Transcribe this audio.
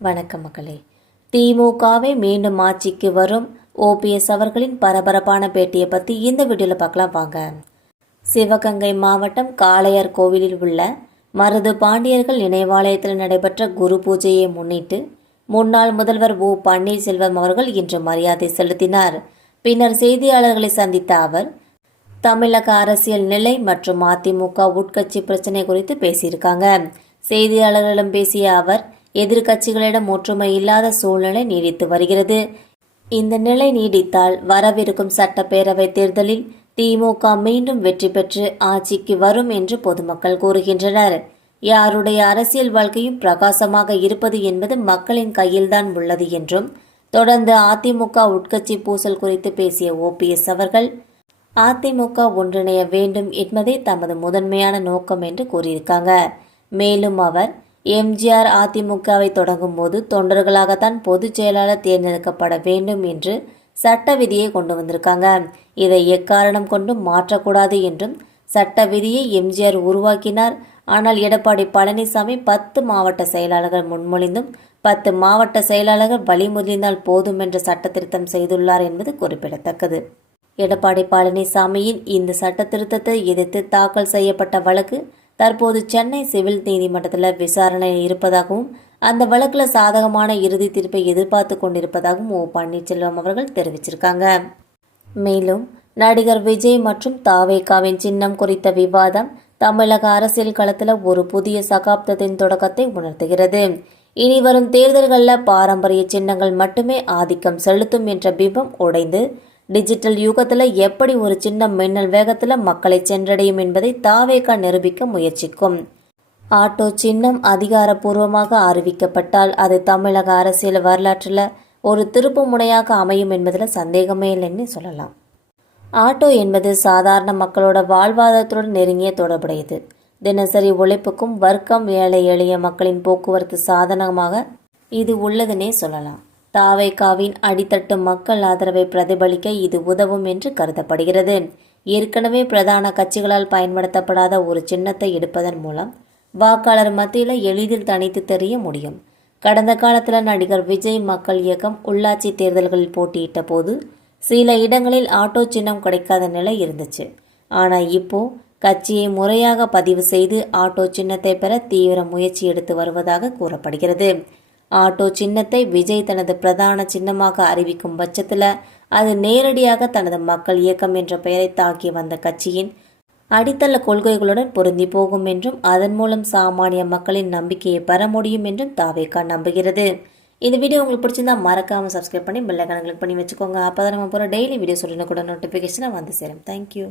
வணக்கம் மக்களே. திமுகவை மீண்டும் ஆட்சிக்கு வரும் ஓபிஎஸ் அவர்களின் பரபரப்பான பேட்டியை பற்றி இந்த வீடியோவில் பார்க்கலாம் வாங்க. சிவகங்கை மாவட்டம் காளையார் கோவிலில் உள்ள மருது பாண்டியர்கள் நினைவாலயத்தில் நடைபெற்ற குரு பூஜையை முன்னிட்டு முன்னாள் முதல்வர் ஓ பன்னீர்செல்வம் அவர்கள் இன்று மரியாதை செலுத்தினார். பின்னர் செய்தியாளர்களை சந்தித்த அவர் தமிழக அரசியல் நிலை மற்றும் அதிமுக உட்கட்சி பிரச்சனை குறித்து பேசியிருக்காங்க. செய்தியாளர்களிடம் பேசிய அவர், எதிர்க்கட்சிகளிடம் ஒற்றுமை இல்லாத சூழ்நிலை நீடித்து வருகிறது. இந்த நிலை நீடித்தால் வரவிருக்கும் சட்டப்பேரவை தேர்தலில் திமுக மீண்டும் வெற்றி பெற்று ஆட்சிக்கு வரும் என்று பொதுமக்கள் கூறுகின்றனர். யாருடைய அரசியல் வாழ்க்கையும் பிரகாசமாக இருப்பது என்பது மக்களின் கையில்தான் உள்ளது என்றும் தொடர்ந்து அதிமுக உட்கட்சி பூசல் குறித்து பேசிய ஓபிஎஸ் அவர்கள், அதிமுக ஒன்றிணைய வேண்டும் என்பதே தமது முதன்மையான நோக்கம் என்று கூறியிருக்காங்க. மேலும் அவர், எம்ஜிஆர் அதிமுகவை தொடங்கும் போது தொண்டர்களாகத்தான் பொதுச் செயலாளர் தேர்ந்தெடுக்கப்பட வேண்டும் என்று சட்ட விதியை கொண்டு வந்திருக்காங்க. இதை எக்காரணம் கொண்டும் மாற்றக்கூடாது என்றும் சட்ட விதியை எம்ஜிஆர் உருவாக்கினார். ஆனால் எடப்பாடி பழனிசாமி 10 மாவட்ட செயலாளர்கள் முன்மொழிந்தும் 10 மாவட்ட செயலாளர்கள் வழிமொழிந்தால் போதும் என்ற சட்ட திருத்தம் செய்துள்ளார் என்பது குறிப்பிடத்தக்கது. எடப்பாடி பழனிசாமியின் இந்த சட்ட திருத்தத்தை எதிர்த்து தாக்கல் செய்யப்பட்ட வழக்கு தற்போது சென்னை சிவில் நீதிமன்றத்தில் விசாரணையில் இருப்பதாகவும் அந்த வழக்கில் சாதகமான இறுதி தீர்ப்பை எதிர்பார்த்து கொண்டிருப்பதாகவும் ஓ பன்னீர்செல்வம் அவர்கள் தெரிவிச்சிருக்காங்க. மேலும் நடிகர் விஜய் மற்றும் தாவேகாவின் சின்னம் குறித்த விவாதம் தமிழக அரசியல் களத்தில் ஒரு புதிய சகாப்தத்தின் தொடக்கத்தை உணர்த்துகிறது. இனி வரும் தேர்தல்களில் பாரம்பரிய சின்னங்கள் மட்டுமே ஆதிக்கம் செலுத்தும் என்ற பிம்பம் உடைந்து டிஜிட்டல் யுகத்தில் எப்படி ஒரு சின்ன மின்னல் வேகத்தில் மக்களை சென்றடையும் என்பதை தாவேகா நிரூபிக்க முயற்சிக்கும். ஆட்டோ சின்னம் அதிகாரப்பூர்வமாக அறிவிக்கப்பட்டால் அது தமிழக அரசியல் வரலாற்றில் ஒரு திருப்பு முனையாக அமையும் என்பதில் சந்தேகமே இல்லைன்னு சொல்லலாம். ஆட்டோ என்பது சாதாரண மக்களோட வாழ்வாதாரத்துடன் நெருங்கிய தொடர்புடையது. தினசரி உழைப்புக்கும் வர்க்கம் ஏழை எளிய மக்களின் போக்குவரத்து சாதனமாக இது உள்ளதுன்னே சொல்லலாம். தாவேகாவின் அடித்தட்டு மக்கள் ஆதரவை பிரதிபலிக்க இது உதவும் என்று கருதப்படுகிறது. ஏற்கனவே பிரதான கட்சிகளால் பயன்படுத்தப்படாத ஒரு சின்னத்தை எடுப்பதன் மூலம் வாக்காளர் மத்தியில் எளிதில் தனித்து தெரிய முடியும். கடந்த காலத்தில் நடிகர் விஜய் மக்கள் இயக்கம் உள்ளாட்சி தேர்தல்களில் போட்டியிட்ட போது சில இடங்களில் ஆட்டோ சின்னம் கிடைக்காத நிலை இருந்துச்சு. ஆனால் இப்போ கட்சியை முறையாக பதிவு செய்து ஆட்டோ சின்னத்தை பெற தீவிர முயற்சி எடுத்து வருவதாக கூறப்படுகிறது. ஆட்டோ சின்னத்தை விஜய் தனது பிரதான சின்னமாக அறிவிக்கும் பட்சத்தில் அது நேரடியாக தனது மக்கள் இயக்கம் என்ற பெயரை தாக்கி வந்த கட்சியின் அடித்தள கொள்கைகளுடன் பொருந்தி போகும் என்றும் அதன் மூலம் சாமானிய மக்களின் நம்பிக்கையை பெற முடியும் என்றும் தாவேகா நம்புகிறது. இந்த வீடியோ உங்களுக்கு பிடிச்சிருந்தா மறக்காமல் சப்ஸ்கிரைப் பண்ணி பெல் ஐகானை கிளிக் பண்ணி வச்சுக்கோங்க. அப்போ தான் நம்ம போகிற டெய்லி வீடியோஸ் உடனுக்குடன் நோட்டிஃபிகேஷனை வந்து சேரும். தேங்க்யூ.